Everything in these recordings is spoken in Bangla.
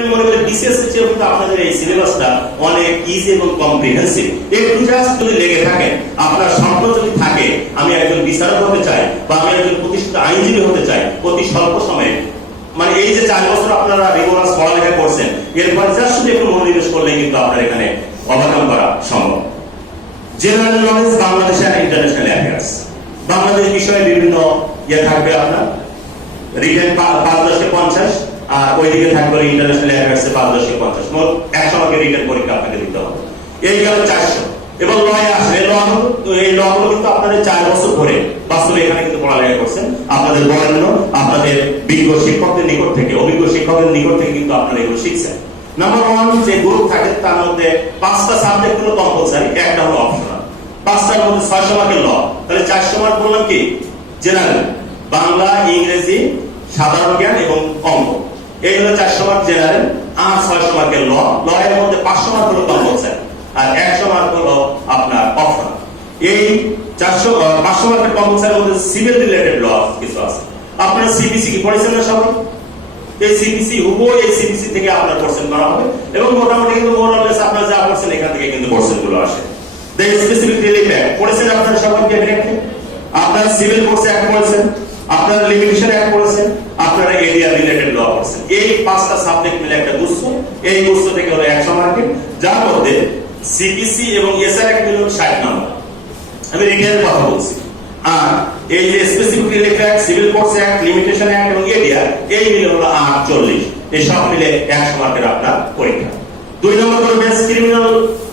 আমি মনে করি বিসিএস এর চেয়ে কিন্তু আপনাদের এই সিলেবাসটা অনেক ইজি এবং কম্প্রিহেন্সিভ। একটু জাস্ট যদি লেগে থাকে, আপনার স্বপ্ন যদি থাকে আমি একজন বিচারক হতে চাই বা আমি একজন প্রতিষ্ঠিত আইনজীবী হতে চাই অতি স্বল্প সময়ে, মানে এই যে 4 বছর আপনারা রেগুলার পড়ালেখা করছেন, এরপর জাস্ট শুধু একটু মনোনিবেশ করলে কিন্তু আপনার এখানে ওভারকাম করা সম্ভব। General knowledge, Bangladesh and international affairs, Bangladesh বিষয়ে বিভিন্ন ইয়ে থাকবে আপনার রিটেন 5-10-50, আর ওইদিকে থাকবে ইন্টারন্যাশনাল অ্যাফেয়ার্স 5-10-50, মোট 100 মার্কের রিটেন পরীক্ষা আপনাকে দিতে হবে। এই গেল 400। এবং লয়ে আসলে এই লগুলো কিন্তু আপনাদের 4 বছর ধরে বাস্তবে এখানে কিন্তু পড়ালেখা করছেন, আপনাদের বরেণ্য আপনাদের বিজ্ঞ শিক্ষকদের নিকট থেকে, অভিজ্ঞ শিক্ষকদের নিকট থেকে কিন্তু আপনারা এগুলো শিখছেন। নাম্বার 1 যে গ্রুপ থাকে তার মধ্যে 5টা সাবজেক্ট হলো কম্পালসারি, একটা হলো অপশনাল। 5টার মধ্যে 600 মার্কের ল, তাহলে 400 মার্ক বললাম কি জেনারেল, বাংলা, ইংরেজি, সাধারণ জ্ঞান এবং অঙ্ক, এই হলো 400 মার্ক জেনারেল। আর 600 মার্কের ল, এর মধ্যে 500 মার্ক হলো কম্পালসারি আর 100 মার্ক হলো আপনার অপশনাল। এই 500 মার্কের কম্পালসারির মধ্যে সিভিল রিলেটেড ল কিছু আছে। আপনারা সিপিসি কি পড়েছেন না সবাই? এই সিপিসি এই সিপিসি থেকে আপনার কোশ্চেন করা হবে এবং মোটামুটি কিন্তু মোরালেস আপনারা যা পড়ছেন এখান থেকে কিন্তু কোশ্চেন গুলো আসে। দ্য স্পেসিফিক রিলিফ অ্যাক্ট পড়েছেন আপনারা সবাই? ডেফিনেটলি আপনারা সিভিল কোর্সে অ্যাক্ট পড়েছেন, আপনারা লিমিটেশন অ্যাক্ট পড়েছেন, আপনারা এরিয়া রিলেটেড ল পড়েছেন। এই 5টা সাবজেক্ট মিলে একটা গুচ্ছ, এই গুচ্ছ থেকে হলো 100 মার্কের, যার মধ্যে সিপিসি এবং এসআর অ্যাক্ট মিলে 60 নম্বর। আমি রিটেনের কথা বলছি। আর এই যে specific relief act, civil course act, limitation act এবং এরিয়া, এই মিলে হলো 48। এই সব মিলে 100 মার্কের আপনার পরীক্ষা। 2 নম্বর হলো বেস ক্রিমিনাল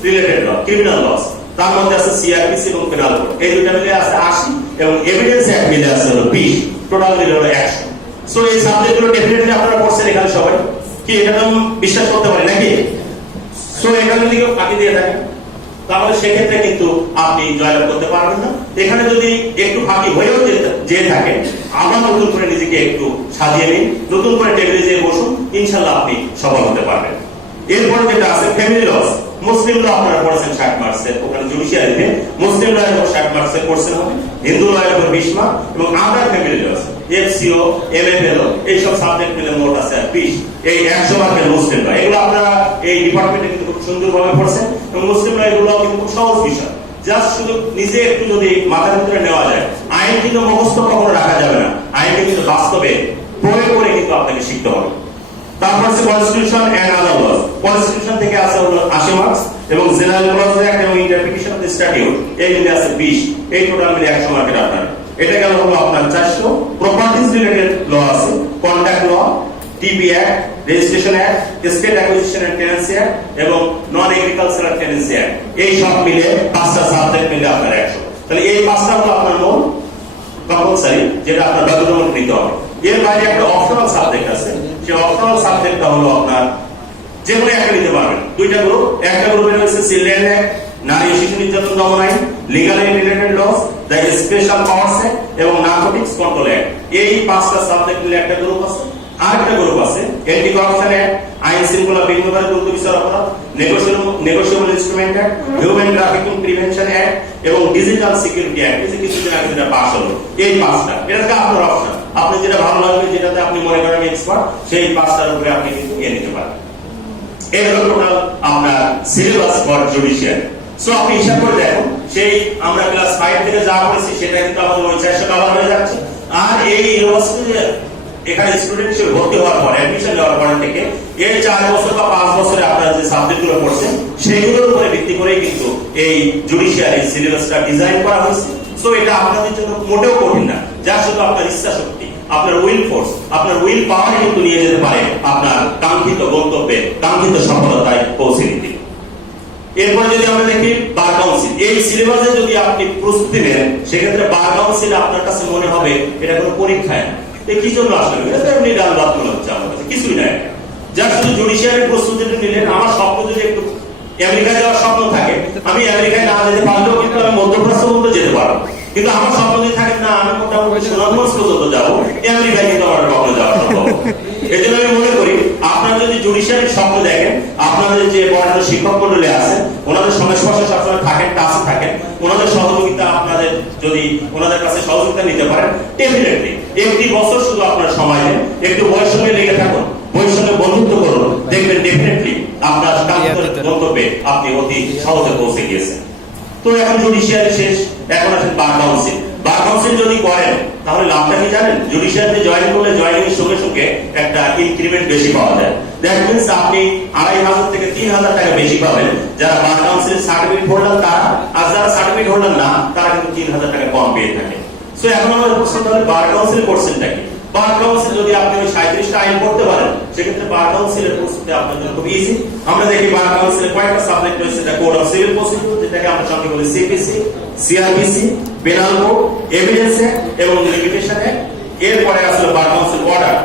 রিলেটেড ল, ক্রিমিনাল লস, তার মধ্যে আছে সিআরপিসি এবং পেনাল কোড, এই দুটো মিলে আছে 80 এবং এভিডেন্স অ্যাক্ট মিলে আছে হলো 20, টোটাল মিলে হলো 100। সো এই সাবজেক্টগুলো ডেফিনেটলি আপনারা পড়ছেন এখানে সবাই, কি এটা তো বিশ্বাস করতে পারি নাকি? সো এখানে যদি কেউ ফাঁকি দিয়ে থাকেন তাহলে সেক্ষেত্রে কিন্তু আপনি জয়লাভ করতে পারবেন না। এখানে যদি একটু ফাঁকি হয়েও যে থাকে, আবার নতুন করে নিজেকে একটু সাজিয়ে নিন, নতুন করে টেবিলে যেয়ে বসুন, ইনশাল্লাহ আপনি সফল হতে পারবেন। এরপর যেটা আছে ফ্যামিলি লস, মুসলিম ল আপনারা পড়েছেন 60 মার্কসের, ওখানে জুডিশিয়ারিতে মুসলিম ল এর উপর 60 মার্কসের কোশ্চেন হবে, হিন্দু ল এর উপর 20 মার্ক এবং আদার ফ্যামিলি লস, এফসিও, এমএফএল, এই সব সাবজেক্ট মিলে মোট আছে 20। এই 100 মার্কের মুসলিম ল, এগুলো আপনারা এই ডিপার্টমেন্টে কিন্তু খুব সুন্দরভাবে পড়ছেন এবং মুসলিম ল এগুলো কিন্তু খুব সহজ বিষয়, জাস্ট শুধু নিজে একটু যদি মাথার ভিতরে নেওয়া যায়। আইন কিন্তু মুখস্থ কখনো রাখা যাবে না, আইনকে কিন্তু বাস্তবে প্রয়োগ করে কিন্তু আপনাকে শিখতে হবে। তারপর আছে constitution and other laws, constitution থেকে আছে হলো 80 মার্কস এবং জেনারেল লস অ্যাক্ট এবং ইন্টারপ্রিটেশন অফ দ্য স্ট্যাটিউট, এই মিলে আছে 20। এই টোটাল মিলে 100 মার্কের আপনার। এটা গেল হলো আপনার 400। প্রপার্টিজ রিলেটেড ল আছে, contract law, TP act, registration act, state acquisition and tenancy act এবং নন এগ্রিকালচারাল টেনেন্সি অ্যাক্ট, এই সব মিলে 5টা সাবজেক্ট মিলে আপনার 100। তাহলে এই 5টা হলো আপনার মূল কম্পালসারি, যেটা আপনার বাধ্যতামূলক নিতে হবে। এর বাইরে একটা অপশনাল সাবজেক্ট আছে, সেই অপশনাল সাবজেক্টটা হলো আপনার যে কোনো একটা নিতে পারবেন। 2টা গ্রুপ, একটা গ্রুপে রয়েছে চিলড্রেন অ্যাক্ট, নারী শিশু নির্যাতন দমন আইন, legal and related laws, the special powers act এবং নার্কোটিক্স কন্ট্রোল অ্যাক্ট, এই 5টা সাবজেক্ট মিলে একটা গ্রুপ আছে। আরেকটা গ্রুপ আছে অ্যান্টি কারাপশন অ্যাক্ট, আইন শৃঙ্খলা বিঘ্নকারী দ্রুত বিচার অপরাধ, negotiable instrument act, human trafficking prevention act এবং ডিজিটাল সিকিউরিটি অ্যাক্ট, এই যে কিছুদিন আগে যেটা পাস হলো, এই 5টা। এটা থেকে আপনার অপশন, আপনি যেটা ভালো লাগবে, যেটাতে আপনি মনে করেন এক্সপার্ট, সেই 5টার উপরে আপনি কিন্তু নিয়ে নিতে পারেন। এই হলো টোটাল আপনার সিলেবাস ফর জুডিশিয়ারি। সো আপনি হিসাব করে দেখুন, সেই আমরা ক্লাস 5 থেকে যা পড়েছি সেটা কিন্তু আমাদের ওই 400 কভার হয়ে যাচ্ছে। আর এই ইউনিভার্সিটি এখানে স্টুডেন্ট হিসেবে ভর্তি হওয়ার পর, অ্যাডমিশন নেওয়ার পর থেকে এর 4 বছর বা 5 বছরে আপনারা যে সাবজেক্টগুলো পড়ছেন সেগুলোর উপরে ভিত্তি করে কিন্তু এই জুডিশিয়ারি সিলেবাসটা ডিজাইন করা হয়েছে। সো এটা আপনাদের জন্য মোটেও কঠিন না, যা শুধু আপনার ইচ্ছা শক্তি, আপনার উইল ফোর্স, আপনার উইল পাওয়ার কিন্তু নিয়ে যেতে পারে আপনার কাঙ্ক্ষিত গন্তব্যে, কাঙ্ক্ষিত সফলতায় পৌঁছে দিতে। এরপর যদি আমরা দেখি বার কাউন্সিল, এই সিলেবাসে যদি আপনি প্রস্তুতি নেন, সেক্ষেত্রে বার কাউন্সিল আপনার কাছে মনে হবে এটা কোনো পরীক্ষায় কি জন্য আসলে, এটা এমনি ডালবাত মনে হচ্ছে আমার কাছে, কিছুই নাই। যা শুধু জুডিশিয়ারি প্রস্তুতিটা নিলেন, আমার স্বপ্ন যদি একটু আমেরিকায় যাওয়ার স্বপ্ন থাকে, আমি আমেরিকায় না যেতে পারলেও কিন্তু আমি মধ্যপ্রাচ্য পর্যন্ত যেতে পারবো, কিন্তু আমার স্বপ্ন যদি থাকে না আমি মোটামুটি সুনামগঞ্জ পর্যন্ত যাবো, আমেরিকায় কিন্তু আমার কখনো যাওয়া সম্ভব। এই জন্য আমি মনে করি আপনারা যদি জুডিশিয়ারির স্বপ্ন দেখেন, আপনাদের যে বর্তমান শিক্ষক মন্ডলী আছেন ওনাদের সংস্পর্শে সবসময় থাকেন, কাছে থাকেন, ওনাদের সহযোগিতা আপনাদের যদি ওনাদের কাছে সহযোগিতা নিতে পারেন, ডেফিনেটলি 1 বছর শুধু আপনার সময় দেন, একটু বয়স সঙ্গে লেগে থাকুন, বয়স সঙ্গে বন্ধুত্ব করুন, দেখবেন গন্তব্যে আপনি অতি সহজে পৌঁছে গিয়েছেন। তো এখন জুডিশিয়ারি শেষ, এখন আসেন বার কাউন্সিল। বার কাউন্সিল যদি করেন তাহলে লাভটা কি জানেন? জুডিশিয়ারিতে জয়েন করলে জয়েনিং এর সঙ্গে সঙ্গে একটা ইনক্রিমেন্ট বেশি পাওয়া যায়। দ্যাট মিনস আপনি 2500 থেকে 3000 টাকা বেশি পাবেন যারা বার কাউন্সিলের সার্টিফিকেট হোল্ডার তারা, আর যারা সার্টিফিকেট হোল্ডার না তারা কিন্তু 3000 টাকা কম পেয়ে থাকে। সো এখন আমাদের প্রশ্ন তাহলে বার কাউন্সিল করছেনটা কি? বার কাউন্সিল যদি আপনি ওই 37টা আইন পড়তে পারেন সেক্ষেত্রে বার কাউন্সিলের প্রস্তুতি আপনার জন্য খুব ইজি। আমরা দেখি বার কাউন্সিলের কয়েকটা সাবজেক্ট রয়েছে। এটা কোড অফ সিভিল প্রসিডিউর, যেটাকে আমরা সঙ্গে বলি CPC, CrPC, penal code, evidence act এবং লিমিটেশন অ্যাক্ট। এরপরে আসলে বার কাউন্সিল অর্ডার।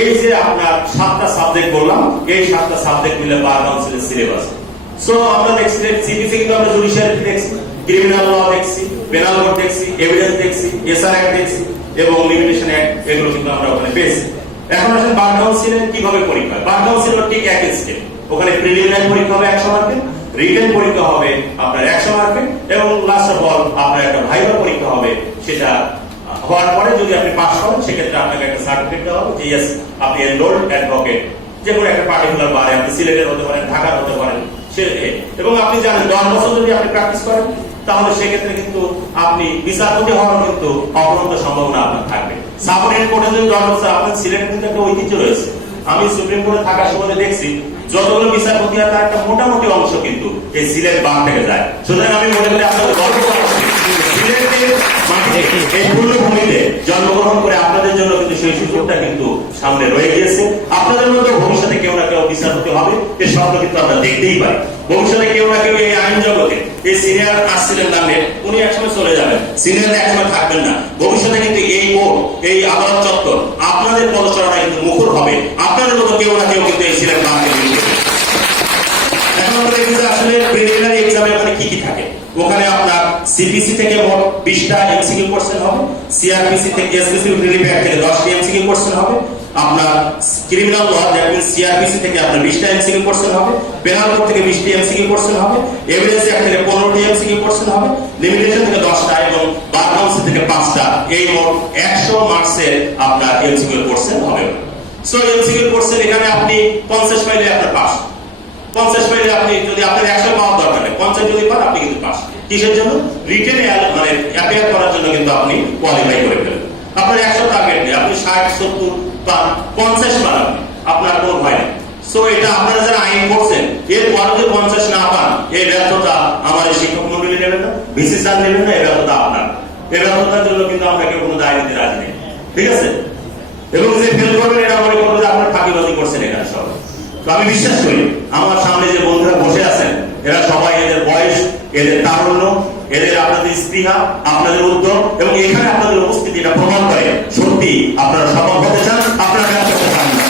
এই যে আপনার 7টা সাবজেক্ট বললাম, এই 7টা সাবজেক্ট মিলে বার কাউন্সিলের সিলেবাস। সো আমরা দেখছি সিপিসি কিন্তু আমরা জুডিশিয়ারি দেখছি, ক্রিমিনাল ল দেখছি, পেনাল কোড দেখছি, এভিডেন্স দেখছি, এসআর অ্যাক্ট দেখছি এবং লিমিটেশন অ্যাক্ট, এগুলো কিন্তু আমরা ওখানে পেয়েছি। এখন আসলে বার কাউন্সিলে কিভাবে পরীক্ষা হয়? বার কাউন্সিল ঠিক একই স্টেপ। ওখানে প্রিলিমিনারি পরীক্ষা হবে 100 মার্কের, রিটেন পরীক্ষা হবে আপনার 100 মার্কের এবং লাস্ট অফ অল আপনার একটা ভাইভা পরীক্ষা হবে। সেটা হওয়ার পরে যদি আপনি পাস করেন সেক্ষেত্রে আপনাকে একটা সার্টিফিকেট দেওয়া হবে যে ইয়েস আপনি এনরোলড অ্যাডভোকেট। যে কোনো একটা পার্টিকুলার বারে, আপনি সিলেটের হতে পারেন, ঢাকার হতে পারেন, এবং আপনি জানেন 10 বছর যদি আপনি প্র্যাকটিস করেন তাহলে সেক্ষেত্রে কিন্তু আপনি বিচারপতি হওয়ার কিন্তু অপরন্ত সম্ভাবনা আপনার থাকবে। সাবঅর্ডিনেট কোর্টে যদি 10 বছর, আপনার সিলেট কিন্তু একটা ঐতিহ্য রয়েছে। আমি সুপ্রিম কোর্টে থাকার সময় দেখছি যতগুলো বিচারপতি হয় তার একটা মোটামুটি অংশ কিন্তু এই সিলেট বার থেকে যায়। সুতরাং আমি মনে করি আপনাদের গর্ব করা উচিত। সিলেটের মাটিতে, এই পূর্ণভূমিতে জন্মগ্রহণ করে আপনাদের জন্য কিন্তু সেই সুযোগটা কিন্তু সামনে রয়ে গিয়েছে। আপনাদের মধ্যে ভবিষ্যতে কেউ না কেউ বিচারপতি হবে, এর স্বপ্ন কিন্তু আমরা দেখতেই পাই। ভবিষ্যতে কেউ না কেউ এই আইন জগতে, এই সিনিয়র আসছিলেন নামে, উনি একসময় চলে যাবেন, সিনিয়র একসময় থাকবেন না। ভবিষ্যতে কিন্তু এই কোর্ট, এই আদালত চত্বর আপনাদের পদচারণা কিন্তু মুখর হবে। আপনাদের মতো কেউ না কেউ কিন্তু এই সিলেট বাংলা। এখন আমরা দেখি যে আসলে প্রিলিমিনারি এক্সামে ওখানে কি কি থাকে। ওখানে আপনার সিপিসি থেকে মোট 20টা এমসিকিউ কোশ্চেন হবে, সিআরপিসি থেকে স্পেসিফিক রিলিফ অ্যাক্ট থেকে 10টি এমসিকিউ কোশ্চেন হবে, আপনার criminal law that means CrPC থেকে আপনার 20টা এমসিকিউ কোশ্চেন হবে, পেনাল কোড থেকে 20টি এমসিকিউ কোশ্চেন হবে, এভিডেন্স অ্যাক্ট থেকে 15টি এমসিকিউ কোশ্চেন হবে, লিমিটেশন থেকে 10টা এবং বার কাউন্সিল থেকে 5টা। এই মোট 100 মার্কসের আপনার এমসিকিউ কোশ্চেন হবে। সো এমসিকিউ কোশ্চেন এখানে আপনি 50 পাইলে আপনার পাস। 50 পাইলে আপনি যদি আপনার 100 পাওয়ার দরকার নেই, 50 যদি পান আপনি কিন্তু পাস। কিসের জন্য? রিটেনে মানে অ্যাপিয়ার করার জন্য কিন্তু আপনি কোয়ালিফাই করে ফেলেন। আপনার 100 টার্গেট নেই, আপনি 60, 70 পান, 50 পান, আপনার কোনো ভয় নেই। সো এটা আপনারা যারা আইন করছেন এর পরে যদি 50 না পান, এই ব্যর্থতা আমার শিক্ষক মন্ডলী নেবেন না, ভিসি স্যার নেবেন না, এই ব্যর্থতা আপনার। এই ব্যর্থতার জন্য কিন্তু আমরা কেউ কোনো দায় নিতে রাজি নেই, ঠিক আছে? এবং যে ফেল করবেন এটা মনে করবো যে আপনার ফাঁকিবাজি করছেন এখানে সব। তো আমি বিশ্বাস করি আমার সামনে যে বন্ধুরা বসে আছেন এরা সবাই, এদের বয়স, এদের তারুণ্য, এদের আপনাদের স্পৃহা, আপনাদের উদ্যোগ এবং এখানে আপনাদের উপস্থিতি এটা প্রমাণ করে সত্যি আপনারা সফল হতে চান, আপনারা করতে চান না।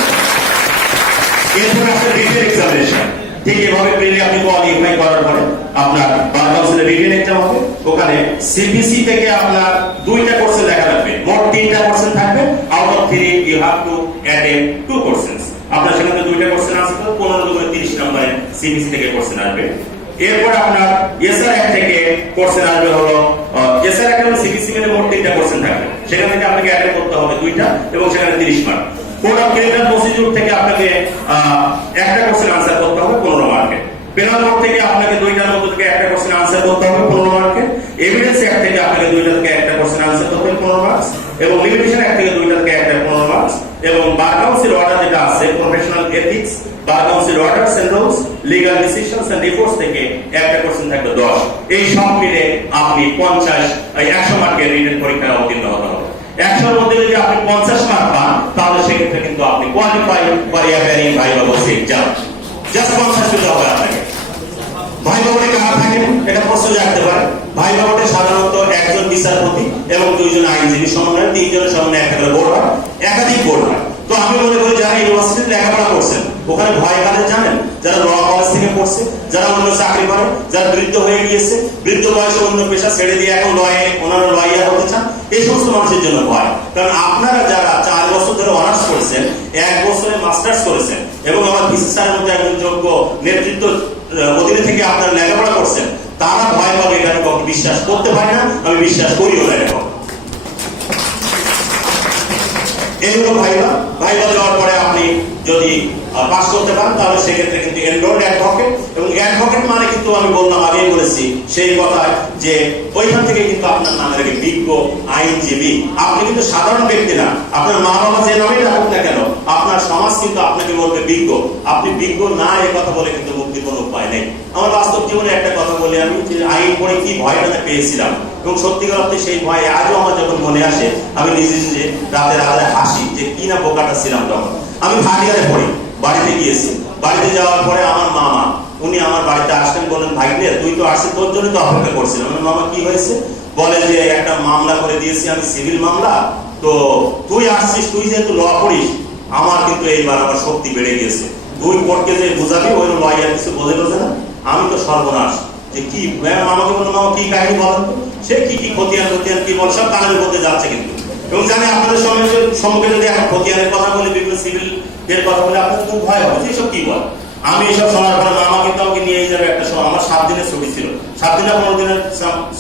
এরপরে আসলে রিটেন এক্সামিনেশন। ঠিক এভাবে পেলে আপনি কোয়ালিফাই করার পরে আপনার বার কাউন্সিলের রিটেন এক্সাম হবে। ওখানে সিপিসি থেকে আপনার 2টা কোশ্চেন লেখা থাকবে, মোট 3টা কোশ্চেন থাকবে। Out of 3 you have to attempt 2 questions. আপনার সেখানে 2টা কোশ্চেন আনসার করতে 15 করে 30 নম্বরে সিপিসি থেকে কোশ্চেন আসবে। এরপর আপনার এসআর অ্যাক্ট থেকে কোশ্চেন আসবে হলো, এসআর অ্যাক্ট এবং সিপিসি মিলে মোট 3টা কোশ্চেন থাকবে। সেখান থেকে আপনাকে অ্যাটেম্প করতে হবে 2টা এবং সেখানে 30 mark. Code of criminal procedure থেকে আপনাকে একটা কোশ্চেন আনসার করতে হবে 15 মার্কে। পেনাল কোড থেকে আপনাকে 2টার মধ্যে থেকে একটা কোশ্চেন আনসার করতে হবে 15 মার্কে। এভিডেন্স অ্যাক্ট থেকে আপনাকে 2টা থেকে একটা কোশ্চেন আনসার করতে হবে 15 মার্কস এবং লিমিটেশন অ্যাক্ট থেকে 2টা থেকে একটা 15 মার্কস এবং বার কাউন্সিল অর্ডার যেটা আছে professional ethics, bar council orders and rules, legal decisions and reports থেকে একটা কোশ্চেন থাকবে 10। এই সব মিলে আপনি 100 মার্কের রিটেন পরীক্ষায় অবতীর্ণ হতে হবে। 100-র মধ্যে যদি আপনি 50 মার্ক পান তাহলে সেক্ষেত্রে কিন্তু আপনি qualify for appearing viva exam. Just 50 পেতে হবে আপনাকে। ভাইভা বোর্ডে কারা থাকেন এটা প্রশ্ন জানতে পারে। ভাইভা বোর্ডে সাধারণত একজন বিচারপতি এবং 2জন আইনজীবী সমন্বয়ে 3জনের সমন্বয়ে একটা বোর্ড হয়, একাধিক বোর্ড হয়। তো আমি মনে করি যারা ইউনিভার্সিটিতে লেখাপড়া করছেন ওখানে ভয় কাদের জানেন? যারা ল কলেজ থেকে পড়ছে, যারা অন্য চাকরি করে, যারা বৃদ্ধ হয়ে গিয়েছে, বৃদ্ধ বয়সে অন্য পেশা ছেড়ে দিয়ে এখন ওনারা লয়ার হতে চান, এই সমস্ত মানুষের জন্য ভয়। কারণ আপনারা যারা 4 বছর ধরে অনার্স করেছেন, 1 বছরে মাস্টার্স করেছেন এবং আমার ভিসি স্যারের মতো একজন যোগ্য নেতৃত্ব অধীনে থেকে আপনারা লেখাপড়া করছেন, তারা ভয় পাবে এটা কখনো বিশ্বাস করতে পারে না, আমি বিশ্বাস করিও না। এখন এই হলো ভাইভা। ভাইভা দেওয়ার পরে আপনি যদি পাস করতে পারেন, তাহলে সেক্ষেত্রে কিন্তু এনরোলড অ্যাডভোকেট, এবং অ্যাডভোকেট মানে কিন্তু আমি বললাম, আগেই বলেছি সেই কথা, যে ওইখান থেকে কিন্তু আপনার নামে রাখে বিজ্ঞ আইনজীবী। আপনি কিন্তু সাধারণ ব্যক্তি না, আপনার মা বাবা যে নামেই রাখুক না কেন, আপনার সমাজ কিন্তু আপনাকে বলবে বিজ্ঞ। আপনি বিজ্ঞ না, এই কথা বলে কিন্তু মুক্তির কোনো উপায় নেই। আমার বাস্তব জীবনে একটা কথা বলি, আমি যে আইন পড়ে কি ভয়টা পেয়েছিলাম, এবং সত্যিকার অর্থে সেই ভয় আজও আমার যখন মনে আসে, আমি নিজে নিজে রাতে রাতে হাসি যে কি না বোকাটা ছিলাম তখন। আমি ভাটিয়ারে পড়ি, বাড়িতে গিয়েছি, বাড়িতে যাওয়ার পরে আমার মামা উনি আমার বাড়িতে আসলেন, বলেন ভাই রে তুই তো আসছিস, তোর জন্য তো অপেক্ষা করছিলাম। আমার মামা কি হয়েছে, বলে যে একটা মামলা করে দিয়েছি আমি, সিভিল মামলা, তো তুই আসছিস, তুই যেহেতু ল পড়িস, আমার কিন্তু এইবার আমার শক্তি বেড়ে গিয়েছে, তুই কোর্টকে যে বুঝাবি, ওই লয়ার কিছু বোঝে না। আমি তো সর্বনাশ, যে কি আমাকে বললো মামা কি কাহিনী বলেন তো, সে কি কি খতিয়ান কি বল, সব কানের মধ্যে যাচ্ছে কিন্তু। এবং জানি আপনাদের সম্মুখে যদি এখন খতিয়ানের কথা বলি, বিভিন্ন সিভিল এর কথা বলে আপনাদের খুব ভয় হবে, এইসব কি বল। আমি এইসব শোনার পরে মামা কিন্তু আমাকে নিয়ে যাবে একটা সময়, আমার 7 দিনের ছুটি ছিল, 7 দিন না 15 দিনের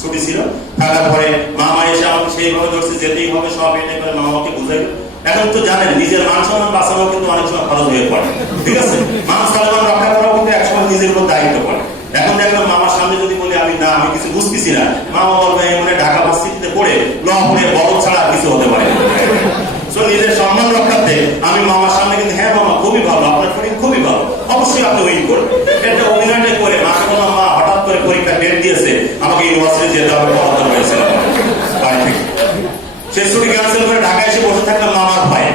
ছুটি ছিল। থাকার পরে মামা এসে আমাকে সেইভাবে ধরছে, যেতেই হবে সব এনে করে মামাকে বুঝাইল। এখন তো জানেন নিজের মান সম্মান বাঁচানো কিন্তু অনেক সময় খরচ হয়ে পড়ে, ঠিক আছে, মান সম্মান রক্ষা করাও কিন্তু একসময় নিজের উপর দায়িত্ব পড়ে। এখন দেখলাম মামার সামনে যদি বলি আমি না, আমি কিছু বুঝতেছি না, মামা বলবে এমনি ঢাকা ভার্সিটিতে পড়ে ল পড়ে বড় ছাড়া কিছু হতে পারে। নিজের সম্মান রক্ষার্থে আমি মামার সামনে কিন্তু, হ্যাঁ মামা খুবই ভালো, আপনার ফিল্ম খুবই ভালো, অবশ্যই আপনি উইন করবেন, একটা অভিনয়টা করে মাকে বললাম মা হঠাৎ করে পরীক্ষা ডেট দিয়েছে, আমাকে ইউনিভার্সিটি যেতে হবে, পড়াতে হয়েছে বাড়ি থেকে। সে ছুটি ক্যান্সেল করে ঢাকা এসে বসে থাকলাম মামার ভয়ে।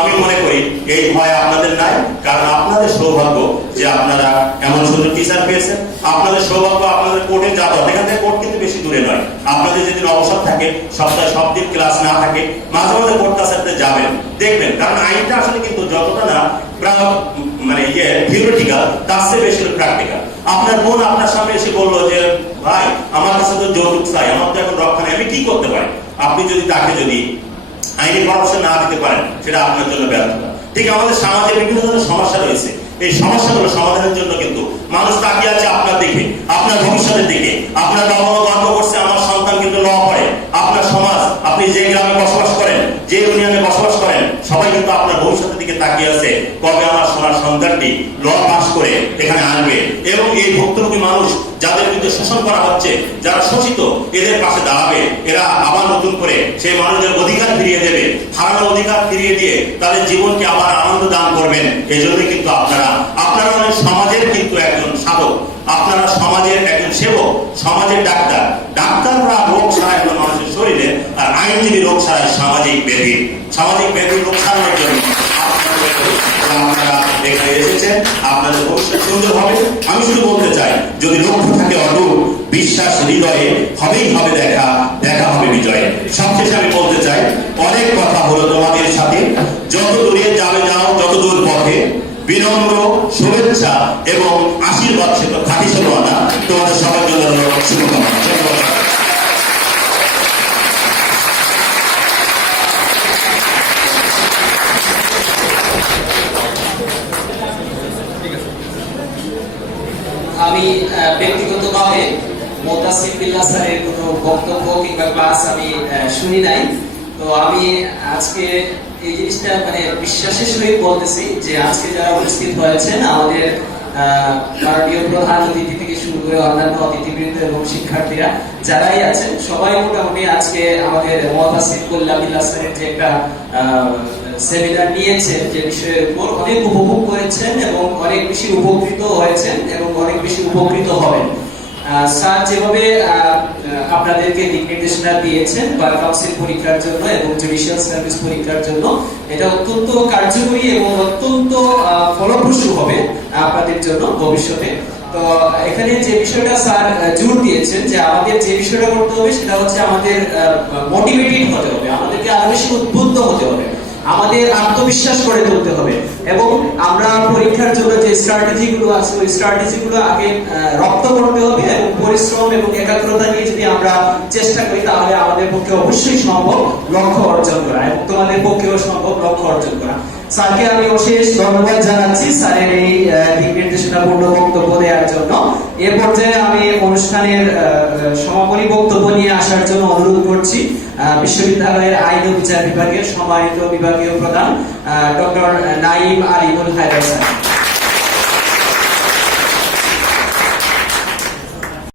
আমি মনে করি এই ভয় আপনাদের নাই, কারণ আপনাদের সৌভাগ্য যে আপনারা এমন সুন্দর টিচার পেয়েছেন, আপনাদের সৌভাগ্য আপনাদের কোর্টে যাতায়াত, এখান থেকে কোর্ট কিন্তু বেশি দূরে নয়, আপনাদের যেদিন অবসর থাকে, সপ্তাহে সব দিন ক্লাস না থাকে, মাঝে মাঝে কোর্ট কাছারিতে যাবেন, দেখবেন, কারণ আইনটা আসলে কিন্তু যতটা না মানে থিওরিটিক্যাল, তার চেয়ে বেশি প্র্যাকটিক্যাল। আপনার বোন আপনার সামনে এসে বললো যে ভাই আমার কাছে তো যৌতুক চাই, আমার তো এখন রক্ষা নেই, আমি কি করতে পারি? আপনি যদি তাকে যদি আইনি পরামর্শ না দিতে পারেন, সেটা আপনার জন্য ব্যর্থতা। ঠিক আমাদের সমাজে বিভিন্ন ধরনের সমস্যা রয়েছে, এই সমস্যাগুলো সমাধানের জন্য কিন্তু মানুষ তাকিয়ে আছে আপনার দিকে, আপনার ভবিষ্যতের দিকে। আপনার বাবা মা গর্ব করছে আমার সন্তান কিন্তু ল পড়ে, আপনার সমাজ, আপনি যে গ্রামে বসবাস করেন, যে ইউনিয়নে বসবাস করেন, সবাই কিন্তু আপনার ভবিষ্যতের দিকে তাকিয়ে আছে, কবে আমার সোনার সন্তানটি ল পাস করে এখানে আনবে। এবং এই ভুক্তভোগী মানুষ যাদের বিরুদ্ধে শোষণ করা হচ্ছে, যারা শোষিত, এদের পাশে দাঁড়াবে, এরা আবার নতুন করে সেই মানুষদের অধিকার ফিরিয়ে দেবে, হারানো অধিকার ফিরিয়ে দিয়ে তাদের জীবনকে আবার আনন্দ দান করবেন। এজন্যই কিন্তু আপনারা সমাজের কিন্তু একজন সাধক, আপনারা সমাজের একজন সেবক, সমাজের ডাক্তার। ডাক্তাররা রোগ সারায় মানুষের শরীরে, আর আইনজীবী রোগ সারায় সামাজিক ব্যাধি। সামাজিক ব্যাধি রোগ সারানোর জন্য আপনারা এখানে এসেছেন, আপনাদের ভবিষ্যৎ সুন্দর হবে। আমি শুধু বলতে চাই, যদি লক্ষ্য থাকে অটুট, বিশ্বাস হৃদয়ে, হবেই হবে দেখা, দেখা হবে বিজয়ে। সবশেষে আমি বলতে চাই, অনেক কথা হলো তোমাদের সাথে, যত দূরে যাবে যাও, যত দূর পথে, বিনম্র শুভেচ্ছা এবং আশীর্বাদ খাঁটি শোনা তোমাদের সবার জন্য শুভকামনা। আমি ব্যক্তিগতভাবে মোতাসিম বিল্লাহ স্যারের কোনো বক্তব্য কিংবা ক্লাস আমি শুনি নাই, তো আমি আজকে এই জিনিসটা মানে বিশ্বাসের সহিত বলতেছি যে আজকে যারা উপস্থিত হয়েছেন, আমাদের মাননীয় প্রধান অতিথি থেকে শুরু করে অন্যান্য অতিথিবৃন্দ এবং শিক্ষার্থীরা যারাই আছেন, সবাই মোটামুটি আজকে আমাদের মোতাসিম বিল্লাহ স্যারের যে একটা সেমিনার নিয়েছেন, যে বিষয়ের উপর অনেক উপভোগ করেছেন এবং অনেক বেশি উপকৃত হয়েছেন এবং অনেক বেশি উপকৃত হবেন। স্যার যেভাবে আপনাদেরকে দিক নির্দেশনা দিয়েছেন বার কাউন্সিল পরীক্ষার জন্য এবং জুডিশিয়াল সার্ভিস পরীক্ষার জন্য, এটা অত্যন্ত কার্যকরী এবং অত্যন্ত ফলপ্রসূ হবে আপনাদের জন্য ভবিষ্যতে। তো এখানে যে বিষয়টা স্যার জোর দিয়েছেন যে আমাদের যে বিষয়টা করতে হবে সেটা হচ্ছে আমাদের মোটিভেটেড হতে হবে, আমাদেরকে আরো বেশি উদ্বুদ্ধ হতে হবে, আমাদের আত্মবিশ্বাস করে তুলতে হবে। এবং আমরা পরীক্ষার জন্য যে স্ট্র্যাটেজি গুলো আছে, ওই স্ট্র্যাটেজি গুলো আগে রপ্ত করতে হবে এবং পরিশ্রম এবং একাগ্রতা নিয়ে যদি আমরা চেষ্টা করি, তাহলে আমাদের পক্ষে অবশ্যই সম্ভব লক্ষ্য অর্জন করা, এবং তোমাদের পক্ষেও সম্ভব লক্ষ্য অর্জন করা। স্যারকে আমি অশেষ ধন্যবাদ জানাচ্ছি স্যারের এই দিক নির্দেশনাপূর্ণ বক্তব্য দেওয়ার জন্য। এ পর্যায়ে আমি অনুষ্ঠানের সমাপনী বক্তব্য নিয়ে আসার জন্য অনুরোধ করছি বিশ্ববিদ্যালয়ের আইন ও বিচার বিভাগের সম্মানিত বিভাগীয় প্রধান ডক্টর নাঈম আলিমুল হায়দার স্যার।